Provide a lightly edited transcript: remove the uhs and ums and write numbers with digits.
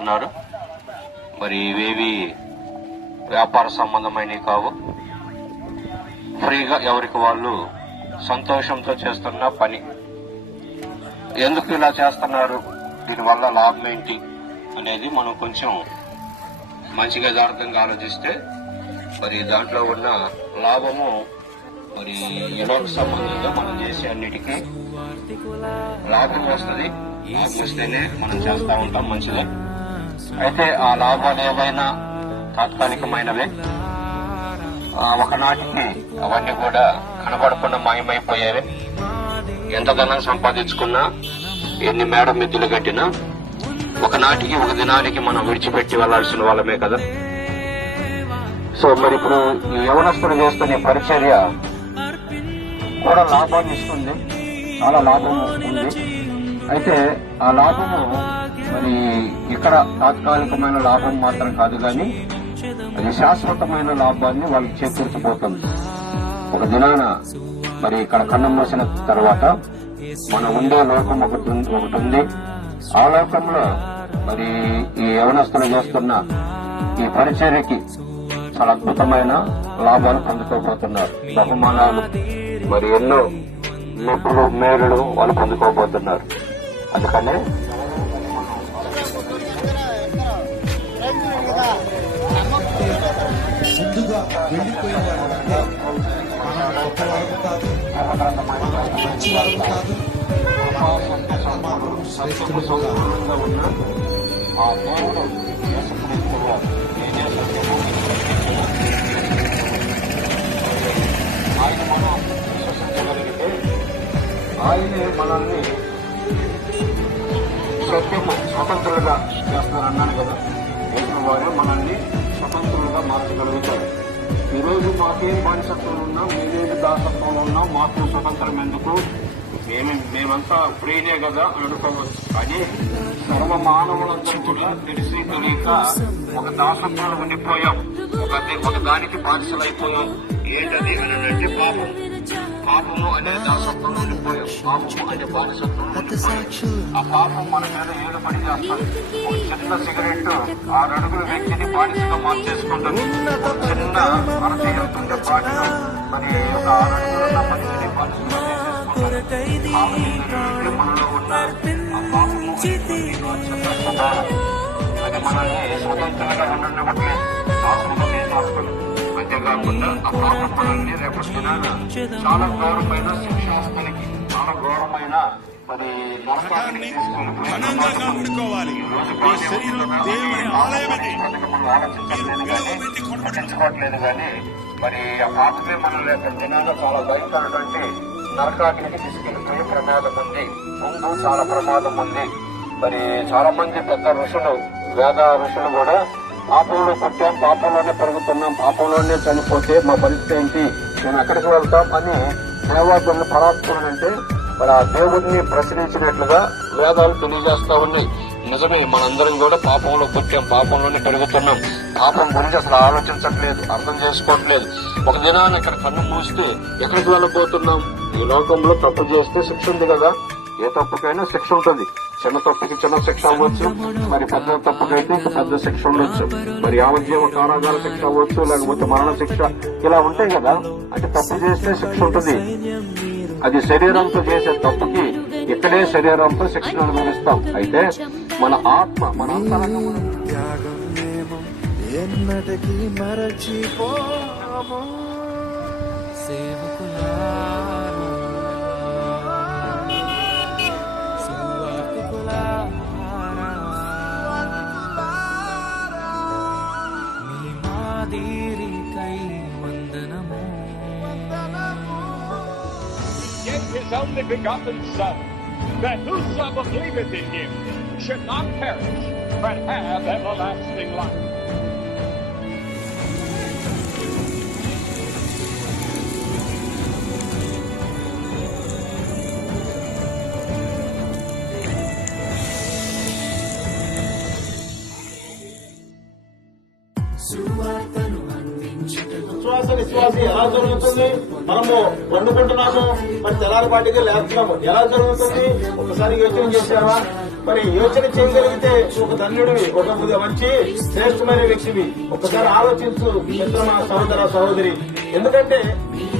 అన్నారు. మరి ఇవేవి వ్యాపార సంబంధమైనవి కావు. ఫ్రీగా ఎవరికి వాళ్ళు సంతోషంతో చేస్తున్న పని. ఎందుకు ఇలా చేస్తున్నారు, దీనివల్ల లాభం ఏంటి అనేది మనం కొంచెం మంచిగా యథార్థంగా ఆలోచిస్తే మరి దాంట్లో ఉన్న లాభము మరి ఎలాంటి సంబంధంగా మనం చేసే అన్నిటికీ లాభం వస్తుంది. లాభం వస్తేనే మనం చేస్తా ఉంటాం మంచిగా. అయితే ఆ లాభాలు ఏవైనా తాత్కాలికమైనవే. ఒకనాటికి అవన్నీ కూడా కనబడకుండా మాయమైపోయేవి. ఎంత ధనం సంపాదించుకున్నా, ఎన్ని మేడ మిద్దులు కట్టినా ఒకనాటికి ఒక దినానికి మనం విడిచిపెట్టి వెళ్లాల్సిన వాళ్ళమే కదా. సో మరి ఇప్పుడు ఈ యవనస్తులు చేస్తున్న పరిచర్య కూడా లాభాన్ని ఇస్తుంది, చాలా లాభం ఉంది. అయితే ఆ లాభము మరి ఇక్కడ తాత్కాలికమైన లాభం మాత్రం కాదు, కానీ అది శాశ్వతమైన లాభాన్ని వాళ్ళకి చేకూర్చిపోతుంది. ఒక దినాన మరి ఇక్కడ కన్ను మూసిన తర్వాత మనం ఉండే లోకం ఒకటి ఉంది. ఆ లోకంలో మరి ఈ యవనస్తులు చేస్తున్న ఈ పరిచర్యకి చాలా అద్భుతమైన లాభాలు పొందుకోబోతున్నారు. బహుమానాలు మరి ఎన్నో మెప్పులు మేలులు వాళ్ళు పొందుకోబోతున్నారు. అందుకనే ముందుగా వెళ్లిపోయేవారు గొప్పవారు కాదు, మంచివారు కాదు, శ్రేష్ఠులు ఉన్న ఆ దేవుడు ఆయన మనం విశ్వసించగలిగితే ఆయనే మనల్ని సత్యము స్వతంత్రులుగా చేస్తారన్నాను కదా. చేసిన వారే మనల్ని స్వతంత్రులుగా మార్చగలుగుతారు. ఈరోజు మాకేం బానిసత్వంలో ఉన్నాం, మేమేమి దాసత్వంలో ఉన్నాం, మాకు స్వతంత్రం ఎందుకు, మేమంతా ఫ్రీనే కదా అని అనుకోవచ్చు. కానీ సర్వ మానవులందరూ కూడా తెలిసి తెలియక ఒక దాసత్వంలో ఉండిపోయాం, ఒక దానికి బానిసలైపోయాం. ఏంటది అని అంటే పాపము అనే దాసత్వంలో ఉండిపోయాం, పాపము అనే బానిసత్వంలో ఉండిపోయాం. ఆ పాపం మన మీద ఏదో పని చేస్తుంది. ఒక చిన్న సిగరెట్ 6 అడుగుల వ్యక్తిని బానిసగా మార్చేసుకుంటుంది. చిన్న అరటి వెళ్తుండే బాటిలో మరి ఒక 6 అడుగుల మనిషిని బానిసగా చేసేసుకుంటుంది. మనలో ఉన్న ఆ పాపము అది మనల్ని స్వతంత్రంగా ఉండనివ్వట్లేదు, దాసులుగా చేసేస్తుంది. అంతేకాకుండా ఆ పాపం మనల్ని రేపటి దినాన చాలా ఘోరమైన శిక్ష వస్తానికి, చాలా ఘోరమైన మరి నరకానికి తీసుకొని మనం ఆలోచించట్లేదు కానీ పట్టించుకోవట్లేదు. కానీ మరి ఆ పాపమే మన రేపటి దినాన చాలా భయంకరటువంటి నరకానికి తీసుకెళ్లిపోయే ప్రమాదం ఉంది. ముందు చాలా ప్రమాదం ఉంది. మరి చాలా మంది పెద్ద ఋషులు, వేద ఋషులు కూడా పాపంలో పుట్టాం, పాపంలోనే పెరుగుతున్నాం, పాపంలోనే చనిపోతే మా పరిస్థితి ఏంటి, నేను ఎక్కడికి వెళ్తాం అని దేవాదులను పరాత్ములంటే మరి ఆ దేవుడిని ప్రశ్నించినట్లుగా వేదాలు తెలియజేస్తా ఉన్నాయి. నిజమే, మనందరం కూడా పాపంలో పుట్టాం, పాపంలోనే పెరుగుతున్నాం. పాపం గురించి అసలు ఆలోచించట్లేదు, అర్థం చేసుకోవట్లేదు. ఒక దినాన్ని ఇక్కడ కన్ను మూస్తే ఎక్కడికి వెళ్ళబోతున్నాం? ఈ లోకంలో తప్పు చేస్తే శిక్ష ఉంది కదా. ఏ తప్పుకైనా శిక్ష ఉంటుంది. చిన్న తప్పుకి చిన్న శిక్ష అవ్వచ్చు, మరి పెద్ద తప్పుకైతే పెద్ద శిక్ష ఉండొచ్చు. మరి యావజ్జీవ కారాగార శిక్ష అవ్వచ్చు, లేకపోతే మరణ శిక్ష, ఇలా ఉంటాయి కదా. అంటే తప్పు చేస్తే శిక్ష ఉంటుంది. అది శరీరంతో చేసే తప్పుకి ఇక్కడే శరీరంతో శిక్షణ అనుభవిస్తాం. అయితే మన ఆత్మ, మన అంతరంగం ఎన్నటికీ మరచిపోము. His only begotten Son, that whosoever believeth in him should not perish, but have everlasting life. సువార్తను అందించు విశ్వాస విశ్వాసం ఎలా జరుగుతుంది? మనము వండుకుంటున్నాము, మరి తెల్లారిపాటికి లేస్తున్నాము, ఎలా జరుగుతుంది? ఒకసారి యోచన చేశావా? మరి యోచన చేయగలిగితే ఒక ధన్యుడివి, ఒక మంచి శ్రేష్టమైన వ్యక్తివి. ఒకసారి ఆలోచించు మిత్రమా, సహోదర సహోదరి. ఎందుకంటే